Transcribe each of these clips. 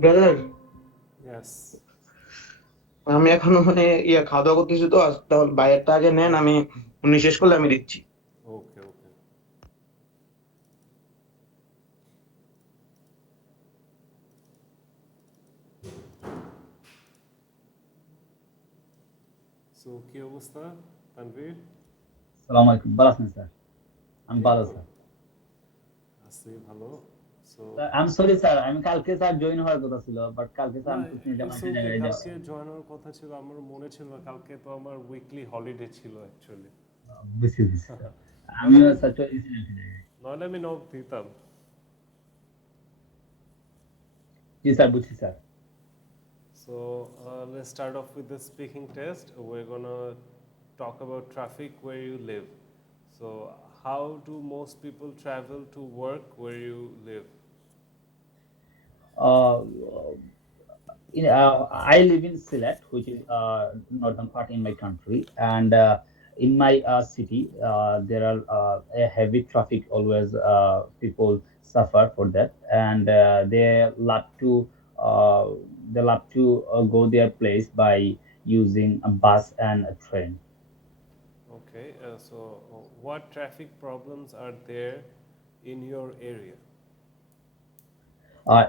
Brother, Yes. আমি এখনো খাওয়া দাওয়া করতেছি তো তাহলে বাইরেরটা আগে নেন, আমি উনি শেষ করলে আমি দিচ্ছি। Okay, okay. So, কি অবস্থা তানভীর? সালাম আলাইকুম, ভালো আছেন স্যার? আমি এই ভালো তো স্যার। আছি ভালো। So I am sorry sir, আমি কালকে স্যার জয়েন হওয়ার কথা ছিল, বাট কালকে স্যার না, আমি কোচিং এর ইটস একটা ওকে। জায়গায় কালকে জয়েন হওয়ার কথা ছিল, আমার মনে ছিল না। কালকে তো আমার উইকলি হলিডে ছিল অ্যাকচুয়ালি। বেশি দিচ্ছি স্যার। নাহলে আমিও আমি স্যার চলে গেছিলাম একটা জায়গায়। নাহলে আমি নক দিতাম। জি স্যার, বুঝছি sir. So let's start off with the speaking test. We're gonna talk about traffic where you live. So how do most people travel to work where you live? Uh, I live in Sylhet, which is northern part in my country, and in my city, there are a heavy traffic always. People suffer for that, and uh, they love to go their place by using a bus and a train. Okay, what traffic problems are there in your area?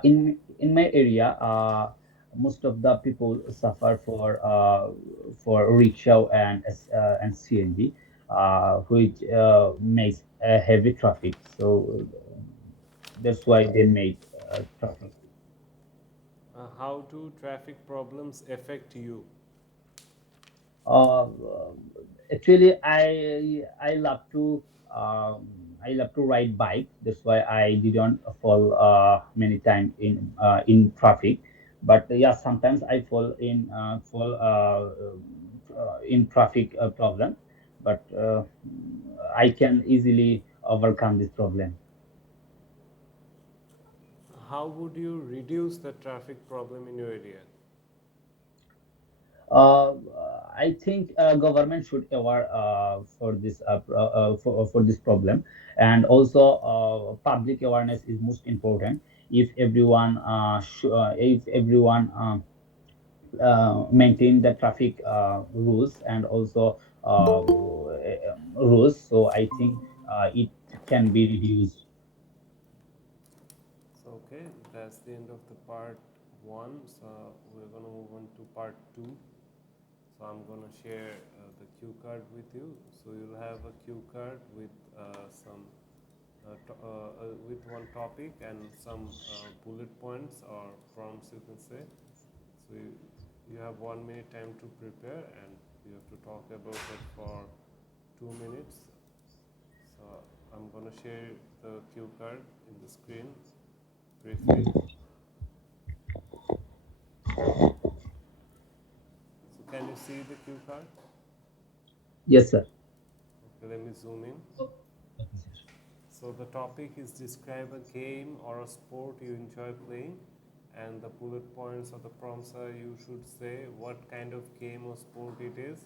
In my area, most of the people suffer for rickshaw and CNG, which makes a heavy traffic. So that's why they make traffic. How do traffic problems affect you? Uh, Actually, I love to ride bike. That's why I didn't fall many times in traffic. But yeah, sometimes I fall in traffic problem. But I can easily overcome this problem. How would you reduce the traffic problem in your area? Uh, I think government should aware for this problem, and also public awareness is most important. If everyone maintain the traffic rules and also rules, so I think it can be reduced. So, okay, that's the end of the part one. So, we're going to move on to part two. So, I'm going to share the cue card with you. So, you'll have a cue card with some with one topic and some bullet points or prompts, you can say. So, you have 1 minute time to prepare, and you have to talk about it for 2 minutes. So, I'm going to share the cue card in the screen briefly. So can you see the cue card? Yes, sir. Okay, let me zoom in. So the topic is describe a game or a sport you enjoy playing, and the bullet points or the prompts are you should say what kind of game or sport it is,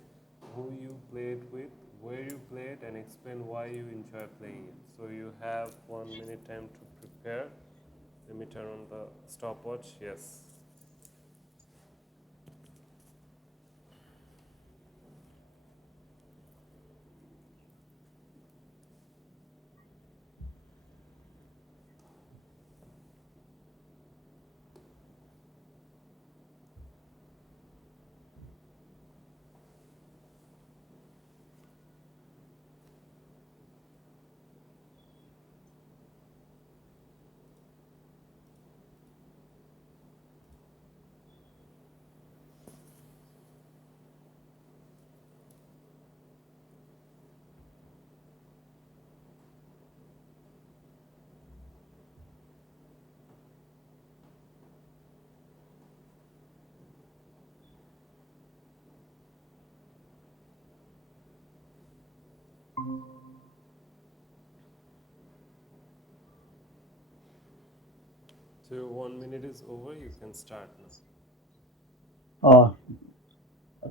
who you played with, where you played, and explain why you enjoy playing it. So you have 1 minute time to prepare. Let me turn on the stopwatch. Yes. So your 1 minute is over. You can start now. Uh,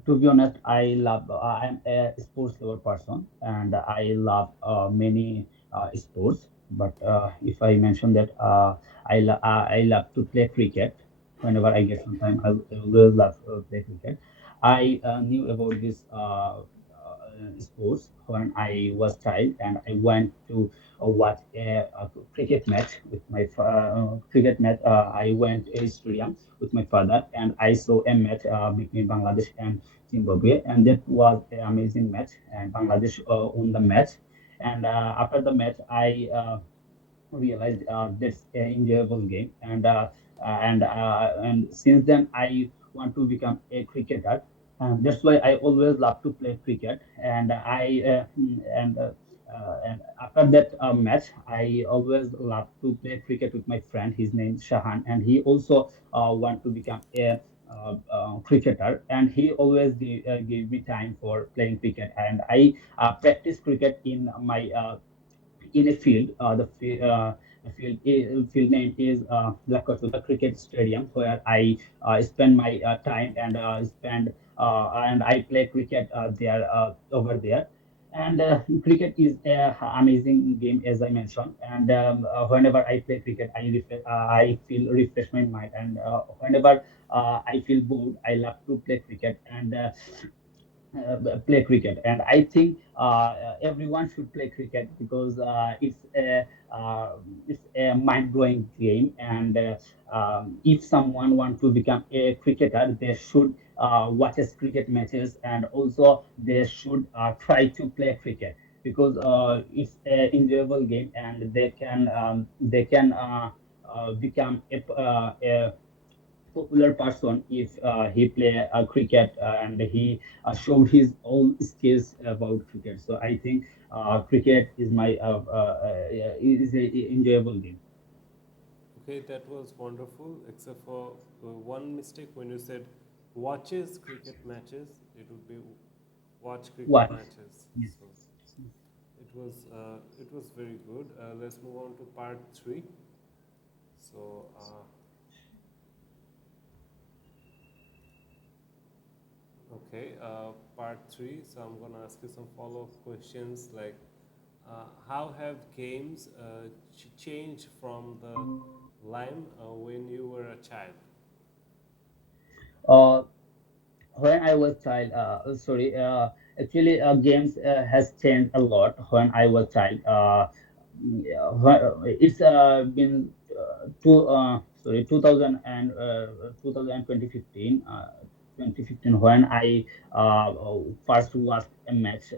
to be honest, I'm a sports lover person, and I love many sports. But if I mention that I love to play cricket, whenever I get some time, I always love play cricket. I knew about this sports when I was child, and I went to watch a cricket match with my cricket match. I went a stadium with my father, and I saw a match between Bangladesh and Zimbabwe, and that was an amazing match. And Bangladesh won the match. And after the match, I realized that's an enjoyable game, and since then I want to become a cricketer. That's why I always love to play cricket. And after that match, I always love to play cricket with my friend. His name is Shahan, and he also want to become a cricketer, and he always give me time for playing cricket. And I practice cricket in a field. The field name is Lakatuta Cricket Stadium, where I spend my time and I play cricket there over there. And cricket is an amazing game, as I mentioned. And whenever I play cricket, I feel refresh my mind. And whenever I feel bored, I love to play cricket. And play cricket. And I think everyone should play cricket because it's a mind-blowing game. And if someone wants to become a cricketer, they should watch his cricket matches, and also they should try to play cricket, because it's an enjoyable game, and they can become a popular person if he play cricket, and he showed his own skills about cricket. So I think cricket is a enjoyable game. Okay, that was wonderful, except for one mistake when you said watches cricket matches. It would be watch cricket What? matches. Yes. So it was very good. Let's move on to part three. So okay, part three. So I'm gonna ask you some follow-up questions like, how have games changed from the lime when you were a child? Uh, when I was child, sorry, actually, games has changed a lot when I was child. It's been sorry, 2000 and 2015 when I first watched a match,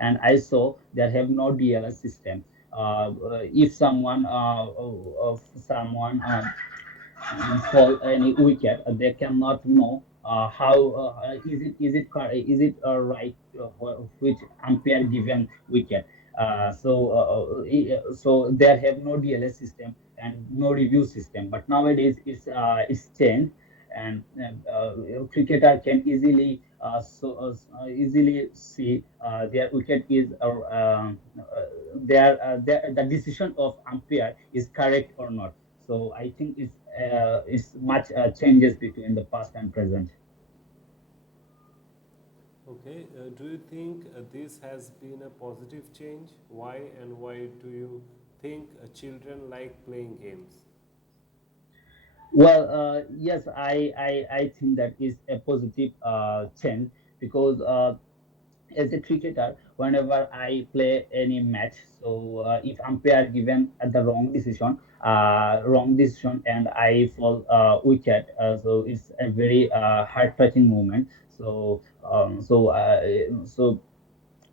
and I saw there have no DLS system. If fall any wicket, they cannot know how is it right, which umpire given wicket. So they have no DLS system and no review system. But nowadays it's changed, and cricketer can easily see their wicket is the decision of umpire is correct or not. So I think it's much changes between the past and present. Okay, do you think this has been a positive change? Why, and why do you think children like playing games? Well, yes, I think that is a positive change, because as a cricketer, whenever I play any match, so if umpire given wrong decision, and I fall wicket, so it's a very heart-touching moment. So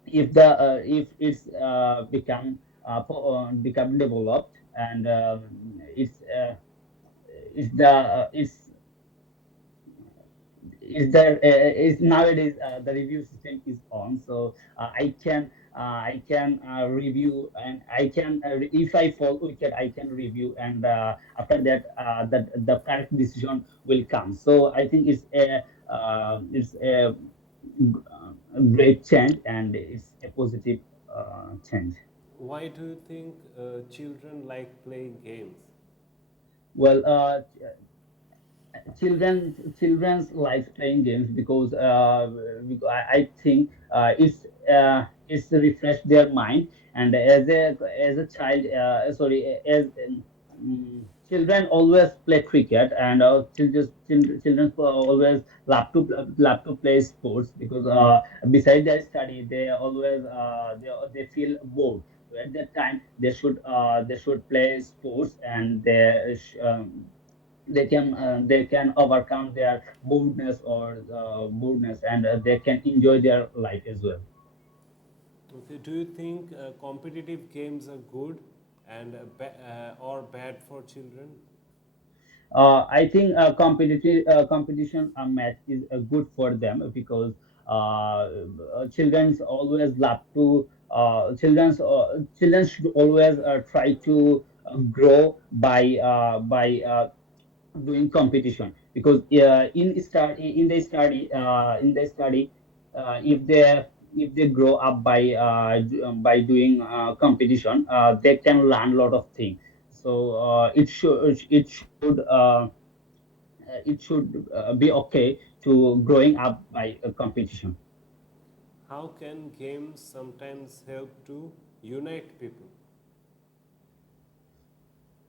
if it's become developed, and it's the is there is nowadays the review system is on. So I can review, and if I fall wicket, I can review, and after that the correct decision will come. So I think it's a great change, and it's a positive change. Why do you think children like playing games? Well, children's like playing games because I think it's refresh their mind. And as a child, sorry, as children always play cricket, and children always love to play sports because besides their study, they feel bored. So at that time, they should play sports, and they can overcome their boredness, and they can enjoy their life as well. Okay, do you think competitive games are good and or bad for children? I think competition match is good for them because children's always love to children should always try to grow by doing competition because in the study if they grow up by doing competition, they can learn a lot of things. So it should be okay to growing up by a competition. How can games sometimes help to unite people?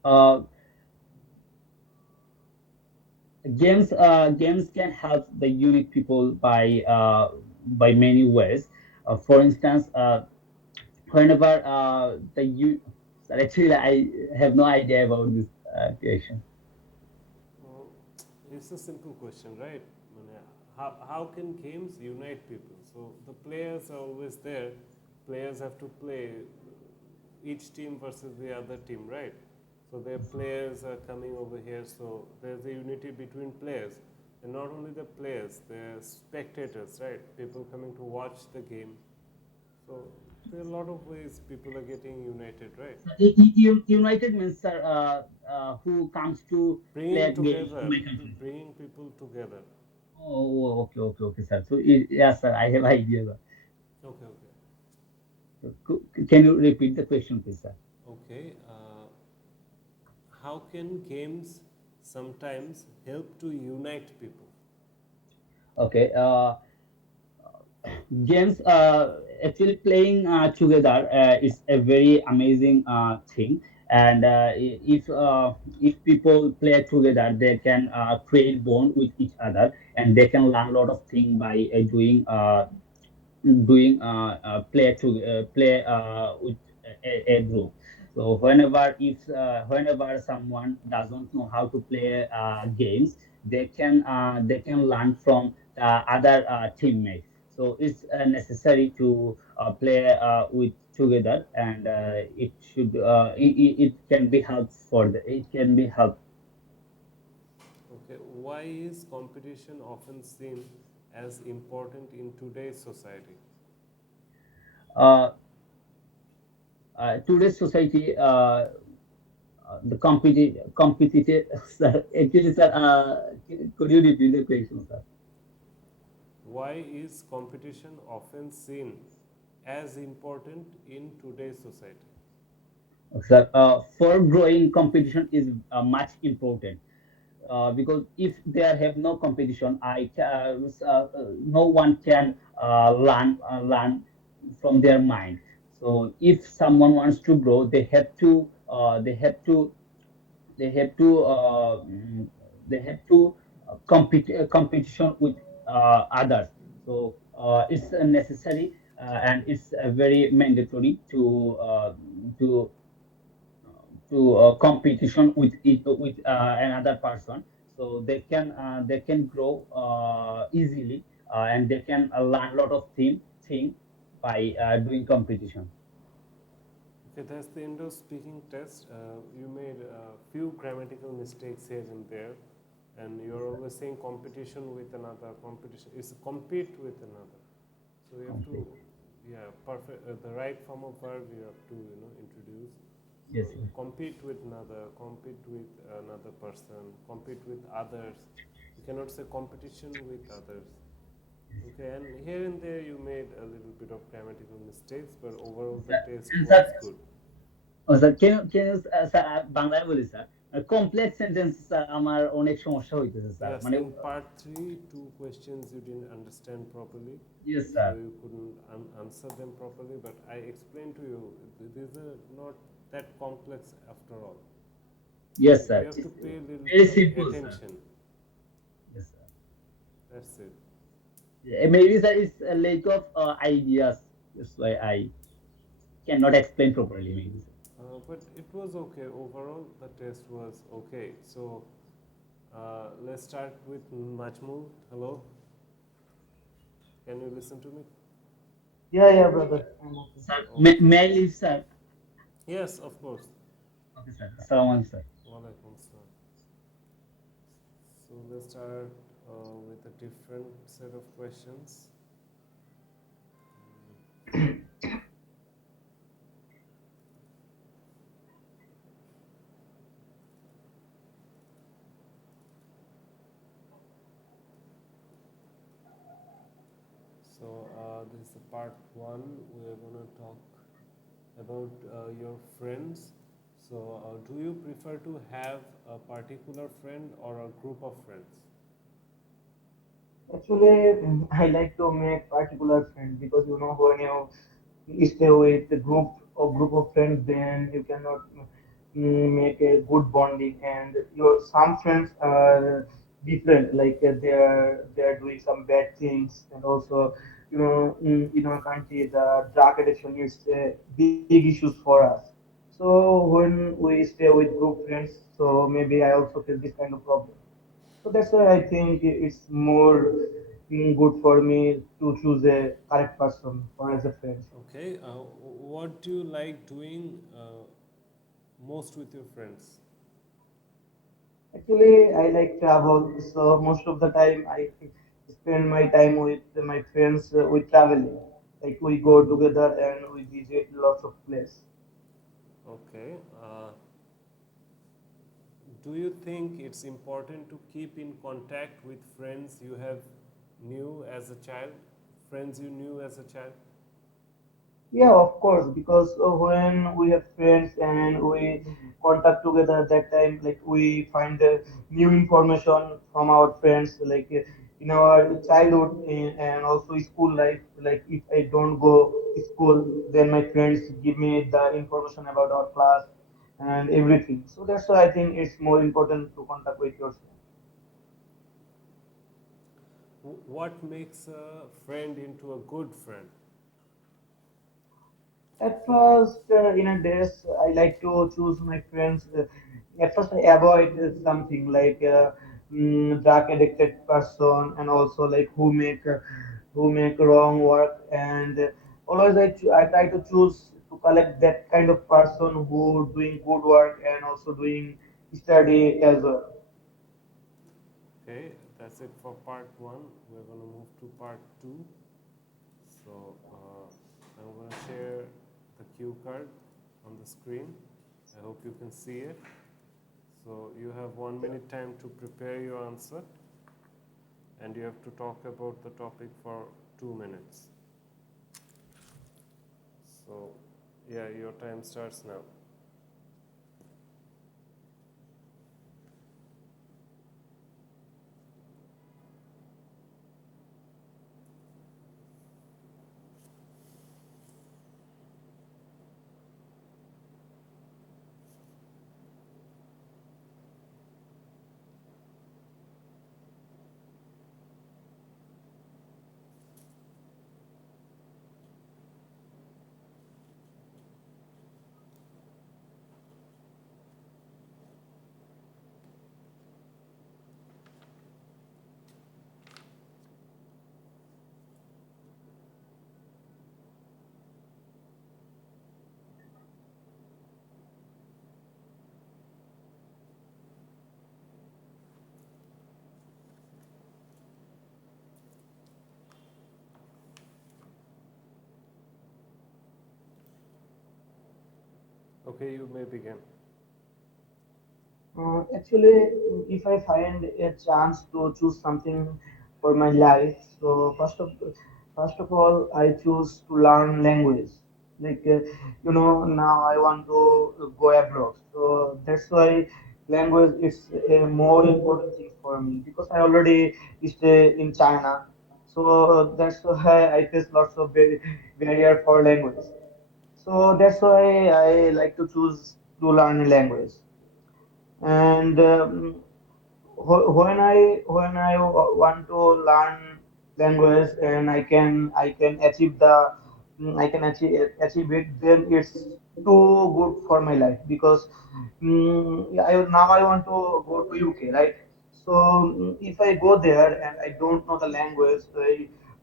uh, games can help the unit people by many ways. For instance, whenever the you actually I have no idea about this question. Well, it's a simple question, right? How can games unite people? So the players are always there. Players have to play each team versus the other team, right? So their players are coming over here. So there's a unity between players, and not only the players, the spectators, right? People coming to watch the game. So there are a lot of ways people are getting united, right? United means who comes to Bringing play games in together, my country. bringing people together. Oh, okay, okay, okay, sir. So yes, sir, I have idea, sir. Okay, okay. So, can you repeat the question, please, sir? Okay. How can games sometimes help to unite people? Okay. Games actually playing together is a very amazing thing, and if people play together, they can create bond with each other, and they can learn a lot of things by doing play with a group. So whenever someone doesn't know how to play games, they can learn from other teammates. So it's necessary to play with together, and it can be help it can be help. Okay. Why is competition often seen as important in today's society? Uh, Today's society, the competitive sir, actually, sir, could you repeat the question, sir? Why is competition often seen as important in today's society? Sir, for growing competition is much important because if there have no competition, no one can learn from their mind. So if someone wants to grow, they have to they have to competition with others. So it's necessary, and it's very mandatory to competition with another person, so they can grow easily, and they can learn a lot of thing by doing competition. Okay, that's the end of speaking test. You made a few grammatical mistakes here and there, and you're always saying competition with another. Competition is compete with another. So you have to, Complete. yeah, perfect. The right form of verb you have to, introduce. So Yes, sir. compete with another, compete with another person, compete with others. You cannot say competition with others. Okay, and here and there you made a little bit of grammatical mistakes, but overall the test sir was good. Sir কেন sir বাংলায় বলি sir, complex sentence sir আমার অনেক সমস্যা হইতেছে sir, Yes, মানে in part three, two questions you didn't understand properly, yes so sir. you couldn't answer them properly. But I explained to you, these are not that complex after all. Yes, You sir. have to It's pay a little very bit of simple, sir. attention. Yes, sir. That's it. Yeah, maybe sir, it's a lack of ideas. That's why I cannot explain properly. Maybe, sir. But it was okay. Overall, the test was okay. So let's start with Najmul. Hello, can you listen to me? Yeah, yeah, brother. I'm okay. Sir, Okay. may I leave, sir? Yes, of course. Okay, sir. Assalamu alaikum, sir. Walaikum salam. So let's start with a different set of questions. So this is the part one. We're going to talk about your friends. So do you prefer to have a particular friend or a group of friends? Actually, I like to make particular friends because when you stay with a group of friends, then you cannot make a good bonding. And your some friends are different, like they are doing some bad things, and also in our country the drug addiction is big issues for us. So when we stay with group friends, so maybe I also face this kind of problem. So that's why I think it's more good for me to choose a correct person for as a friend. Okay. What do you like doing most with your friends? Actually, I like travel, so most of the time I spend my time with my friends with traveling. Like we go together and we visit lots of places. Okay. Do you think it's important to keep in contact with friends you have knew as a child? Friends you knew as a child? Yeah, of course, because when we have friends and we contact together at that time, like we find the new information from our friends, like in our childhood and also school life. Like if I don't go to school, then my friends give me the information about our class and everything. So that's why I think it's more important to contact with your friends. What makes a friend into a good friend? At first, in a days, I like to choose my friends. At first, I avoid something like drug addicted person, and also like who make wrong work. And always I try to choose to collect that kind of person who doing good work and also doing study as well. Okay, that's it for part one. We're going to move to part two. So I'm going to share the cue card on the screen. I hope you can see it. So you have 1 minute time to prepare your answer, and you have to talk about the topic for 2 minutes. So yeah, your time starts now. Okay, you may begin. Actually, if I find a chance to choose something for my life, so first of all, I choose to learn language. Like now I want to go abroad, so that's why language is a more important thing for me because I already stay in China, so that's why I face lots of barrier for language. So that's why I like to choose to learn language. And when I want to learn language and I can achieve achieve it, then it's too good for my life because yeah, now I want to go to UK, right? So if I go there and I don't know the language,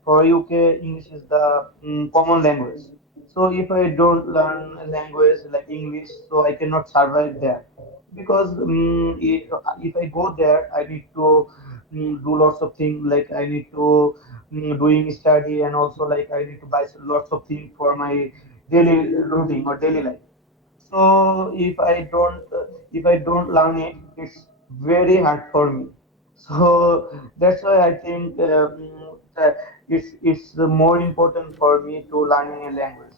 for UK English is the common language. So if I don't learn a language like English, so I cannot survive there because if I go there, I need to do lots of things like I need to doing study and also like I need to buy lots of things for my daily routine or daily life. So if I don't learn it, it's very hard for me. So that's why I think that it's more important for me to learning a language.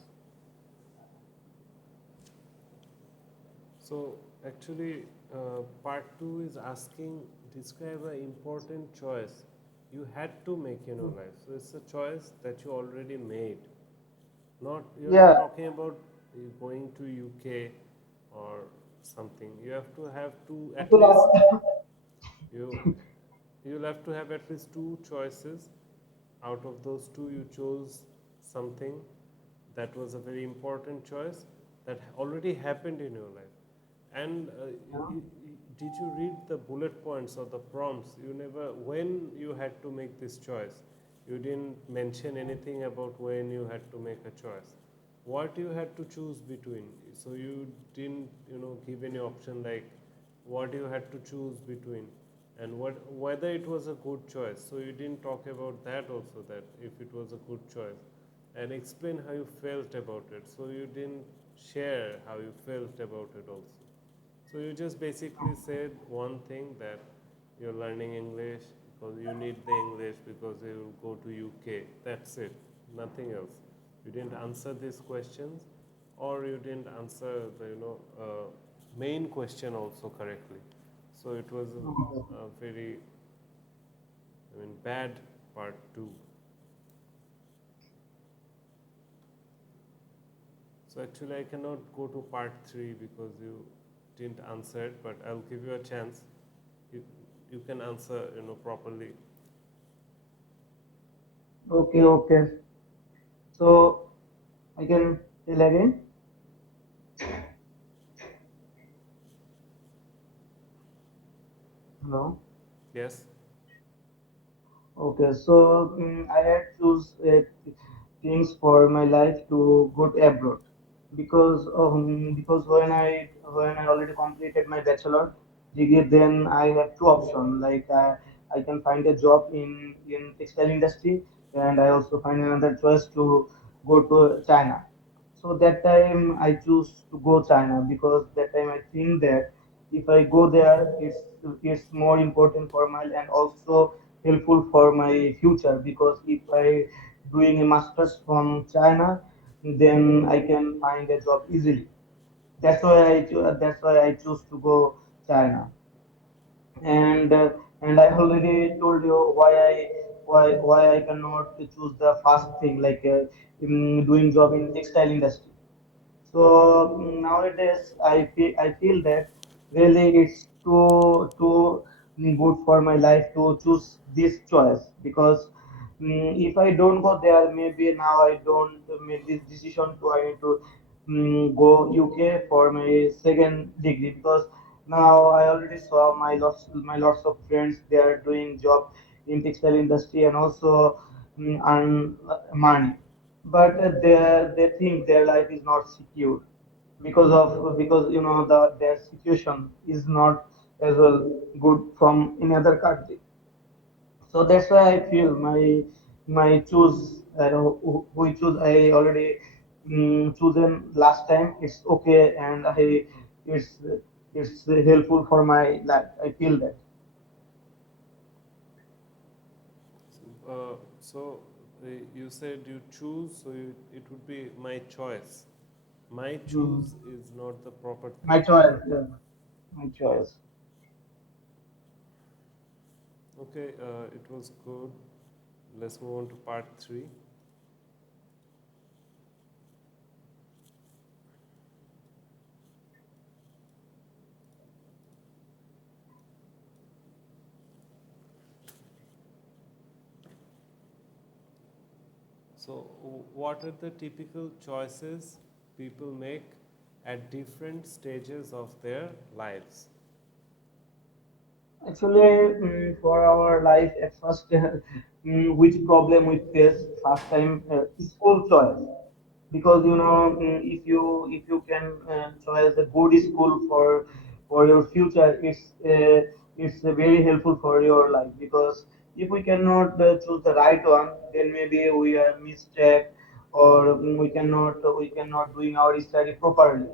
So actually, part two is asking describe an important choice you had to make in your life. So it's a choice that you already made. Not you're not Yeah, talking about going to UK or something. You have to have two at least you you'll have to have at least two choices. Out of those two, you chose something that was a very important choice that already happened in your life. And did you read the bullet points or the prompts? You never, when you had to make this choice, you didn't mention anything about when you had to make a choice. What you had to choose between. So you didn't, give any option like what you had to choose between and whether it was a good choice. So you didn't talk about that also, that if it was a good choice, and explain how you felt about it. So you didn't share how you felt about it also. So you just basically said one thing, that you're learning English because you need the English because you will go to UK. That's it, nothing else. You didn't answer these questions, or you didn't answer the main question also correctly. So it was a very, bad part two. So actually, I cannot go to part three because you didn't answer it, but I'll give you a chance. You, you can answer, properly. okay, okay. So I can tell again. Hello. Yes. Okay, so I had choose things for my life to go to abroad because when I already completed my bachelor degree, then I have two options like I can find a job in textile industry, and I also find another choice to go to China. So that time I choose to go China because that time I think that if I go there, it's more important for my and also helpful for my future because if I doing a master's from China, then I can find a job easily. That's why I choose to go China. And and I already told you why I cannot choose the fast thing like doing job in textile industry. So nowadays I feel that really it's too good for my life to choose this choice because if I don't go there, maybe now I don't make this decision to I need to go UK for my second degree because now I already saw my lots of friends they are doing job in textile industry and also earn money, but they think their life is not secure because their situation is not as well good from any other country. So that's why I feel my choose who choose I already chosen last time. It's okay and it's it's helpful for my life. I feel that. So you said you choose, so it would be my choice. My Hmm. choose is not the proper My thing. choice. Yeah. My choice. Okay, it was good. Let's move on to part three. So, what are the typical choices people make at different stages of their lives? Actually, for our life at first, which problem we face first time, school choice. Because if you can choose a good school for your future, it's very helpful for your life. Because if we cannot choose the right one, then maybe we are mistake, or we cannot doing our study properly.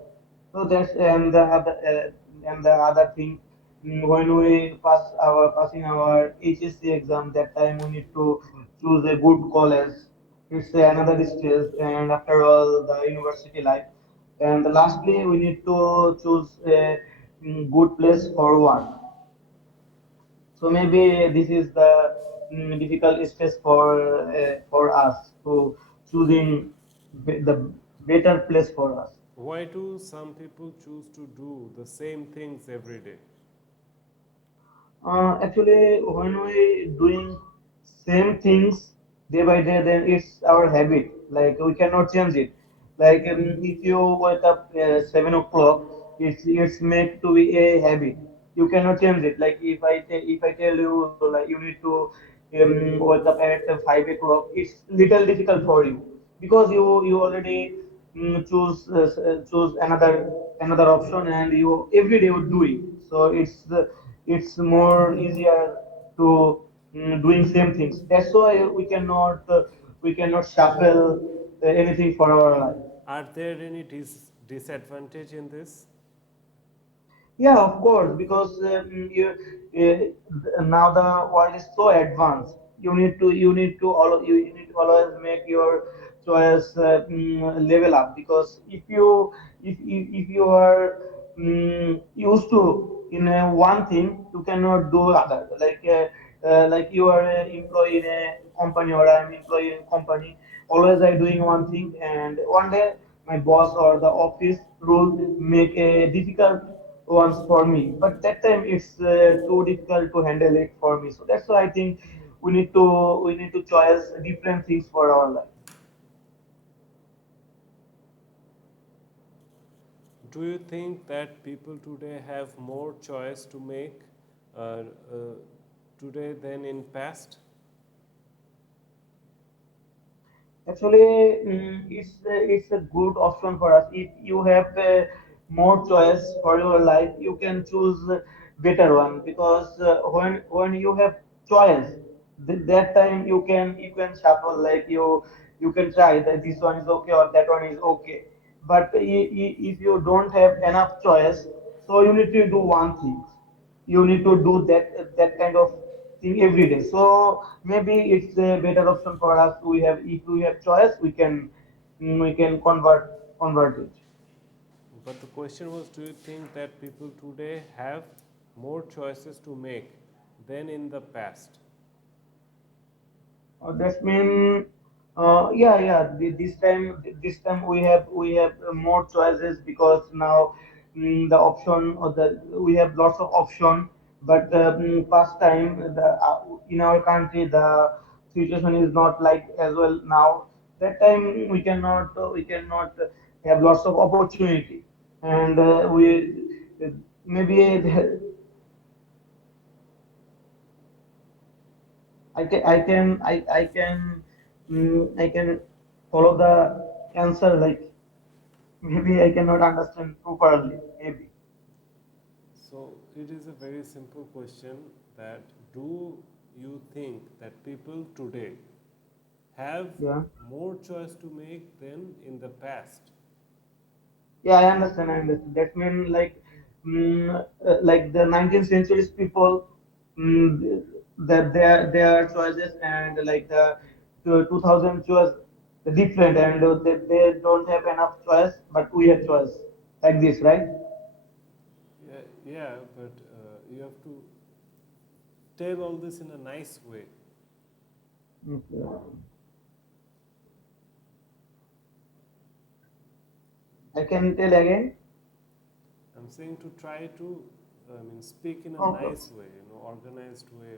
So that's and the other thing, when we passing our HSC exam, that time we need to choose a good college. It's another stage, and after all, the university life. And lastly, we need to choose a good place for one. So maybe this is the difficult stage for us to choosing the better place for us. Why do some people choose to do the same things every day? Actually, when we doing same things day by day, then it's our habit. Like we cannot change it. Like if you wake up 7 o'clock, it's made to be a habit. You cannot change it. Like if I tell you like you need to wake up at 5 o'clock, it's little difficult for you because you already choose another option, and you every day would do it. So it's more easier to doing same things. That's why we cannot shuffle anything for our life. Are there any disadvantage in this? Yeah, of course, because now the world is so advanced. You need to always make your choice level up. Because if you are used to in one thing, you cannot do other. Like you are an employee in a company, or I'm employee in a company. Always I doing one thing, and one day my boss or the office rule make a difficult ones for me. But that time it's too difficult to handle it for me. So that's why I think we need to choose different things for our life. Do you think that people today have more choice to make uh, uh, today than in past? Actually, it's a good option for us. If you have more choice for your life, you can choose better one. Because when you have choice, that time you can shuffle. Like you can try that this one is okay or that one is okay. But if you don't have enough choice, so you need to do one thing. You need to do that kind of thing every day. So maybe it's a better option for us. If we have choice, we can convert it. But the question was, do you think that people today have more choices to make than in the past? That's mean, yeah, yeah. This time we have more choices. Because now the option or the we have lots of option. But past time in our country the situation is not like as well now. That time we cannot have lots of opportunity, and we maybe I can follow the answer. Like maybe I cannot understand properly. Maybe. So it is a very simple question that do you think that people today have Yeah. more choice to make than in the past? Yeah, I understand. I understand. That means like the 19th centuries people, mm, that their choices, and like the 2000 choice different, and they don't have enough choice, but we have choice like this, right? Yeah, yeah, but you have to tell all this in a nice way. Okay. I can tell again. I'm saying to try to, speak in a Okay. nice way, organized way.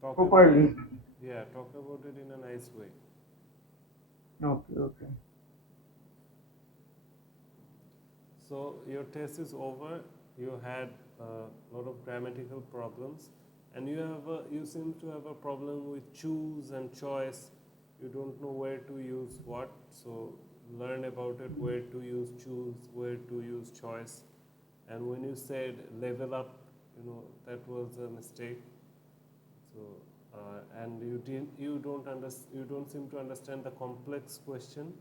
Talk about, Properly. Yeah, talk about it in a nice way. Okay, okay. So your test is over. You had a lot of grammatical problems, and you seem to have a problem with choose and choice. You don't know where to use what. So learn about it. Where to use choose, where to use choice. And when you said level up, that was a mistake. So and you don't seem to understand the complex question.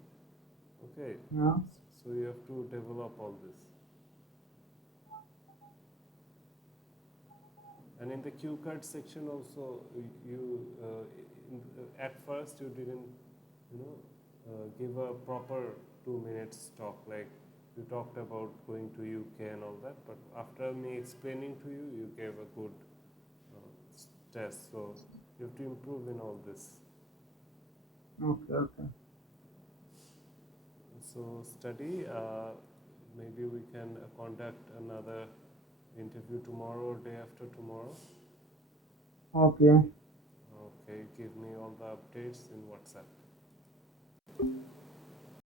Okay, Yeah. so you have to develop all this. And in the cue card section also, at first you didn't, give a proper 2 minutes talk. Like you talked about going to UK and all that, but after me explaining to you, you gave a good test. So you have to improve in all this. Okay, okay. So study. Maybe we can conduct another interview tomorrow or day after tomorrow. Okay. Okay, give me all the updates in WhatsApp.